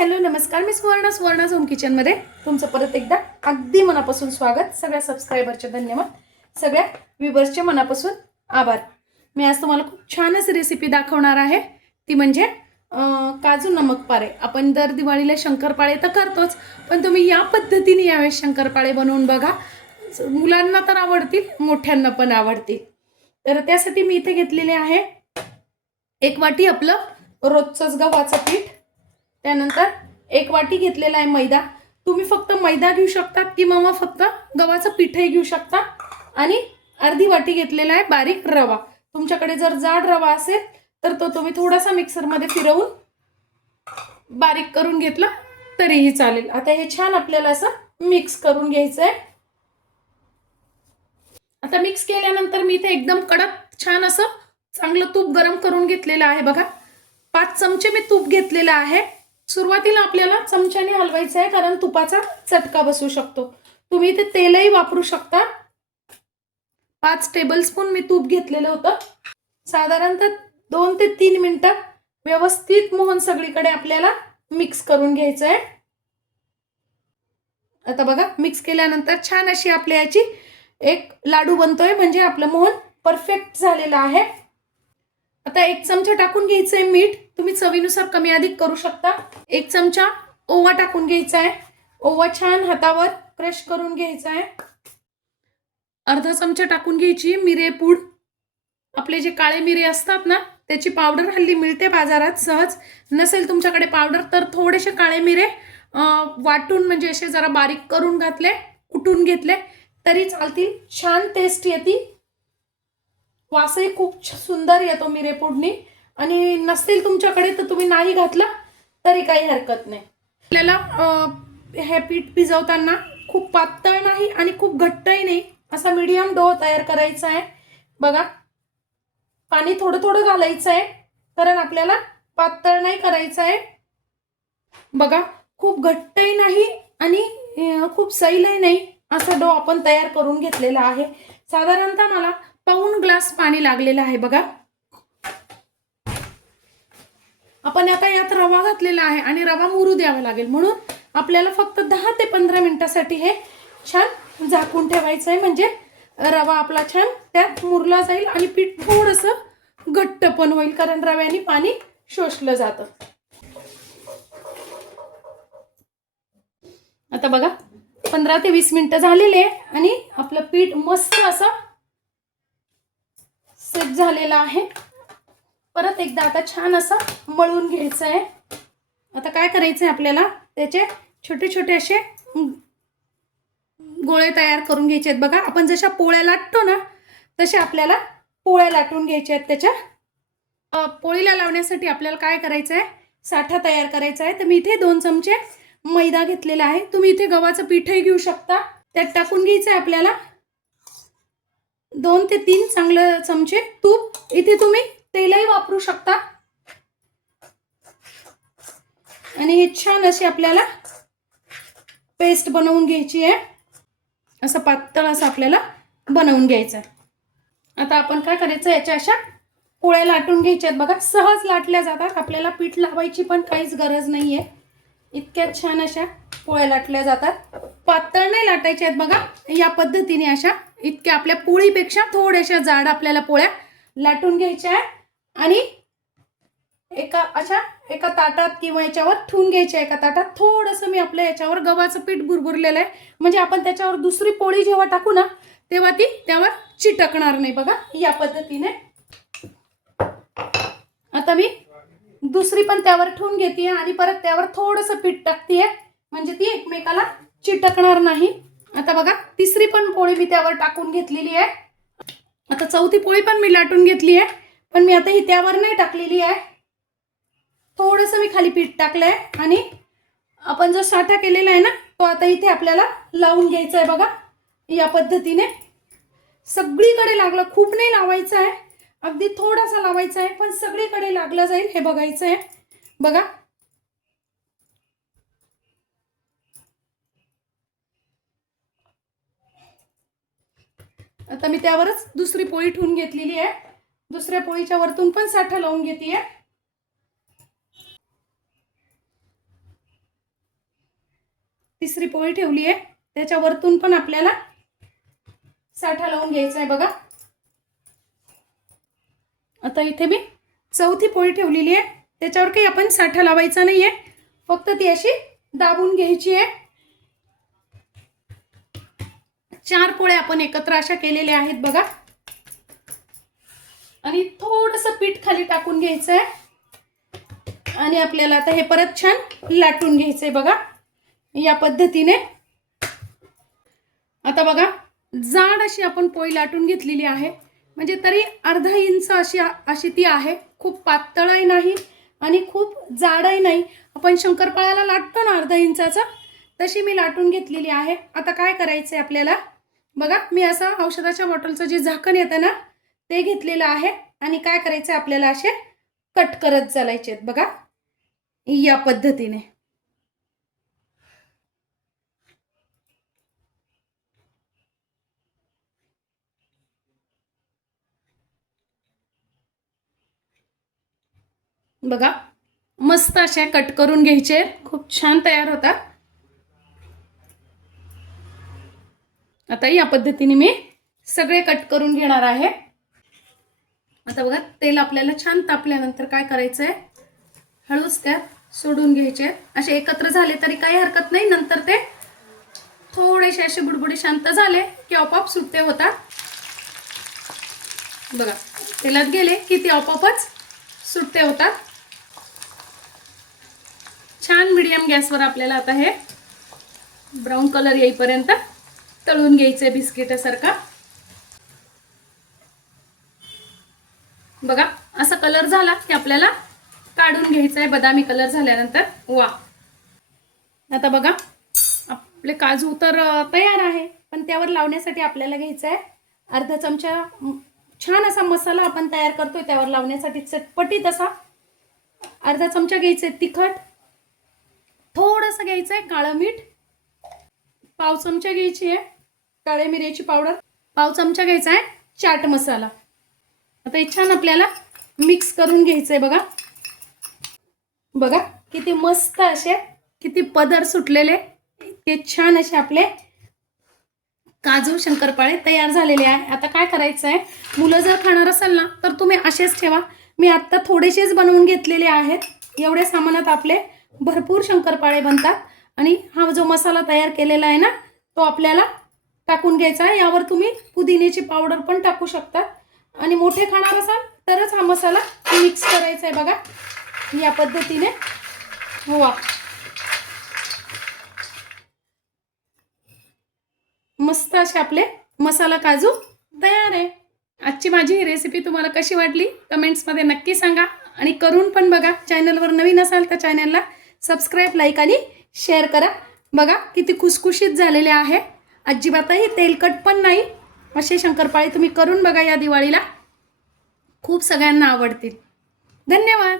Hello नमस्कार. मी Suvarna Suvarna home किचनमध्ये तुमचं परत एकदा अगदी मनापासून स्वागत. सगळ्या सबस्क्रायबरचे धन्यवाद. सगळ्या व्ह्युअर्सचे मनापासून आभार. मी आज तुम्हाला खूप छानच रेसिपी दाखवणार आहे. ती म्हणजे काजू नमक पारे. आपण दर दिवाळीला शंकरपाळे तर करतोच पण तुम्ही या पद्धतीने यावेळेस शंकरपाळे बनवून बघा. मुलांना तर आवडतील मोठ्यांना पण आवडतील. तर त्यासाठी मी इथे घेतलेले आहे एक वाटी आपलं रोजचंच गव्हाचं पीठ. त्यानंतर एक वाटी घेतलेला आहे मैदा. तुम्ही फक्त मैदा घेऊ शकता किंवा मग फक्त गव्हाचं पिठही घेऊ शकता. आणि अर्धी वाटी घेतलेला आहे बारीक रवा. तुमच्याकडे जर जाड रवा असेल तर तो तुम्ही थोडासा मिक्सरमध्ये फिरवून बारीक करून घेतला तरीही चालेल. आता हे छान आपल्याला असं मिक्स करून घ्यायचं आहे आता मिक्स केल्यानंतर मी इथे एकदम कडक छान असं चांगलं तूप गरम करून घेतलेलं आहे बघा. पाच चमचे मी तूप घेतलेलं आहे. सुरुवातीला आपल्याला चमच्याने हलवायचं आहे कारण तुपाचा चटका बसू शकतो. तुम्ही ते तेलही वापरू शकता. पाच टेबलस्पून मी तूप घेतलेलं होतं. साधारणतः दोन ते तीन मिनटं व्यवस्थित मोहन सगळीकडे आपल्याला मिक्स करून घ्यायचं आहे. आता बघा मिक्स केल्यानंतर छान अशी आपल्या याची एक लाडू बनतोय म्हणजे आपलं मोहन परफेक्ट झालेलं आहे. आता एक चमचा टाकून घ्यायचं आहे मीठ. तुम्ही चवीनुसार कमी अधिक करू शकता. एक चमचा ओवा टाकून घ्यायचा आहे ओवा छान हातावर क्रश करून घ्यायचा आहे अर्धा चमचा टाकून घ्यायची मिरे पूड. आपले जे काळे मिरे असतात ना त्याची पावडर हल्ली मिळते बाजारात सहज. नसेल तुमच्याकडे पावडर तर थोडेसे काळे मिरे वाटून म्हणजे असे जरा बारीक करून घातले कुटून घेतले तरी चालतील. छान टेस्ट येते. वासही खूप सुंदर येतो मिरेपूडनी आणि नसतील तुमच्याकडे तर तुम्ही नाही घातला तरी काही हरकत नाही. आपल्याला हे पीठ भिजवताना खूप पातळ नाही आणि खूप घट्टही नाही असा मीडियम डो तयार करायचा आहे. बघा पाणी थोडं थोडं घालायचं आहे कारण आपल्याला पातळ नाही करायचं आहे. बघा खूप घट्टही नाही आणि खूप सैलही नाही असा डो आपण तयार करून घेतलेला आहे. साधारणतः मला पाऊन ग्लास पाणी लागलेलं आहे बघा. आपण आता यात रवा घातलेला आहे आणि रवा मुरू द्यावा लागेल. म्हणून आपल्याला फक्त दहा ते पंधरा मिनिटासाठी हे छान झाकून ठेवायचं आहे म्हणजे रवा आपला छान त्यात मुरला जाईल आणि पीठ थोडंसं घट्ट पण होईल कारण रव्याने पाणी शोषलं जातं. आता बघा पंधरा ते वीस मिनिट झालेले आहे आणि आपलं पीठ मस्त असं सेट झालेलं आहे. परत एकदा आता छान असं मळून घ्यायचं आहे आता काय करायचं आहे आपल्याला? त्याचे छोटे छोटे असे गोळे तयार करून घ्यायचे आहेत बघा. आपण जशा पोळ्या लाटतो ना तसे आपल्याला पोळ्या लाटून घ्यायच्या आहेत त्याच्या. पोळीला लावण्यासाठी आपल्याला काय करायचं आहे साठा तयार करायचा आहे. तर मी इथे दोन चमचे मैदा घेतलेला आहे. तुम्ही इथे गव्हाचं पीठही घेऊ शकता. त्यात टाकून घ्यायचं आहे आपल्याला दोन ते तीन चांगलं चमचे तूप. इथे तुम्ही तेलही वापरू शकता. आणि हे छान अशी आपल्याला पेस्ट बनवून घ्यायची आहे. असं पातळ असं आपल्याला बनवून घ्यायचं. आहे आता आपण काय करायचं याच्या अशा पोळ्या लाटून घ्यायच्या आहेत बघा. सहज लाटल्या जातात. आपल्याला पीठ लावायची पण काहीच गरज नाही आहे इतक्या छान अशा पोळ्या लाटल्या जातात. पातळ नाही लाटायच्या आहेत बघा. या पद्धतीने अशा इतक्या आपल्या पोळीपेक्षा थोड्याशा जाड आपल्याला पोळ्या लाटून घ्यायच्या आहे आणि एका अशा एका ताटात किंवा याच्यावर ठेवून घ्यायच्या एका ताटात थोडंसं मी आपल्या याच्यावर गव्हाचं पीठ गुरगुरलेलं आहे. म्हणजे आपण त्याच्यावर दुसरी पोळी जेव्हा टाकू ना तेव्हा ती त्यावर चिटकणार नाही. बघा या पद्धतीने. आता मी दुसरी पण त्यावर ठेवून घेते आणि परत त्यावर थोडंसं पीठ टाकते म्हणजे ती एकमेकाला चिटकणार नाही. आता बघा तिसरी पण पोळी मी त्यावर टाकून घेतलेली आहे. आता चौथी पोळी पण मी लाटून घेतली आहे पण मी आता ही त्यावर नाही टाकलेली आहे. थोडंसं मी खाली पीठ टाकलं आहे आणि आपण जो साठा केलेला आहे ना तो आता इथे आपल्याला लावून घ्यायचा आहे बघा. या पद्धतीने. सगळीकडे लागलं खूप नाही लावायचं आहे अगदी थोडासा लावायचा आहे पण सगळीकडे लागलं जाईल हे बघायचं आहे बघा. आता मी त्यावरच दुसरी पोळी ठेवून घेतलेली आहे. दुसऱ्या पोळीच्या वरतून पण साठा लावून घेते तिसरी पोळी ठेवली आहे त्याच्या वरतून पण आपल्याला साठा लावून घ्यायचा आहे बघा. आता इथे मी चौथी पोळी ठेवलेली आहे त्याच्यावर काही आपण साठा लावायचा नाही आहे फक्त ती अशी दाबून घ्यायची आहे चार पोळ्या आपण एकत्र अशा केलेल्या आहेत बघा. आणि थोडंसं पीठ खाली टाकून घ्यायचं आहे आणि आपल्याला आता हे परत छान लाटून घ्यायचं आहे बघा. या पद्धतीने. आता बघा जाड अशी आपण पोळी लाटून घेतलेली आहे. म्हणजे तरी अर्धा इंच अशी अशी ती आहे. खूप पातळही नाही आणि खूप जाडही नाही. आपण शंकरपाळ्याला लाटतो ना अर्धा इंचाचा तशी मी लाटून घेतलेली आहे. आता काय करायचं आहे आपल्याला? बघा मी असं औषधाच्या बॉटलचं जे झाकण येतं ना ते घेतलेलं आहे आणि काय करायचं आपल्याला असे कट करत चालायचे आहेत. बघा या पद्धतीने. बघा मस्त अशा कट करून घ्यायचे. खूप छान तयार होतात आता या पद्धतीने मी सगळे कट करून घेणार आहे. आता बघा तेल आपल्याला छान तापल्यानंतर काय करायचं आहे हळूच त्यात सोडून घ्यायचे. असे एकत्र झाले तरी काही हरकत नाही. नंतर ते थोडेसे असे बुडबुडे शांत झाले की आपोआप सुट्टे होतात. बघा तेलात गेले की ते आपोआपच सुट्टे होतात. छान मिडियम गॅसवर आपल्याला आता हे ब्राऊन कलर येईपर्यंत तळून घ्यायचं बिस्किटासारखा. बघा असा कलर झाला की आपल्याला काढून घ्यायचा आहे बदामी कलर झाल्यानंतर वा. आता बघा आपले काजू तर तयार आहे पण त्यावर लावण्यासाठी आपल्याला घ्यायचं आहे अर्धा चमचा छान असा मसाला आपण तयार करतोय त्यावर लावण्यासाठी चटपटीत असा अर्धा चमचा घ्यायचा आहे तिखट थोडंसं घ्यायचं आहे काळं मीठ पाव चमचा घ्यायची आहे काळे मिऱ्याची पावडर पाव चमचा घ्यायचा आहे चाट मसाला. आता हे छान आपल्याला मिक्स करून घ्यायचं आहे बघा. बघा किती मस्त असे किती पदर सुटलेले ते छान असे आपले काजू शंकरपाळे तयार झालेले आहे. आता काय करायचं आहे मुलं जर खाणार असाल ना तर तुम्ही असेच ठेवा. मी आत्ता थोडेसेच बनवून घेतलेले आहेत. एवढ्या सामानात आपले भरपूर शंकरपाळे बनतात. आणि हा जो मसाला तयार केलेला आहे ना तो आपल्याला टाकून घ्यायचा आहे. यावर तुम्ही पुदिन्याची पावडर पण टाकू शकता. आणि मोठे खाणार असाल तरच हा मसाला मिक्स करायचा आहे बघा. या पद्धतीने. हो मस्त असे आपले मसाला काजू तयार आहे. आजची माझी ही रेसिपी तुम्हाला कशी वाटली? कमेंट्समध्ये नक्की सांगा. आणि करून पण बघा. चॅनलवर नवीन असाल तर चॅनलला सबस्क्राईब लाईक आणि शेअर करा. बघा किती खुसखुशीत झालेले आहे. अजिबातही तेलकट पण नाही. असे शंकरपाळी तुम्ही करून बघा या दिवाळीला. खूप सगळ्यांना आवडतील. धन्यवाद.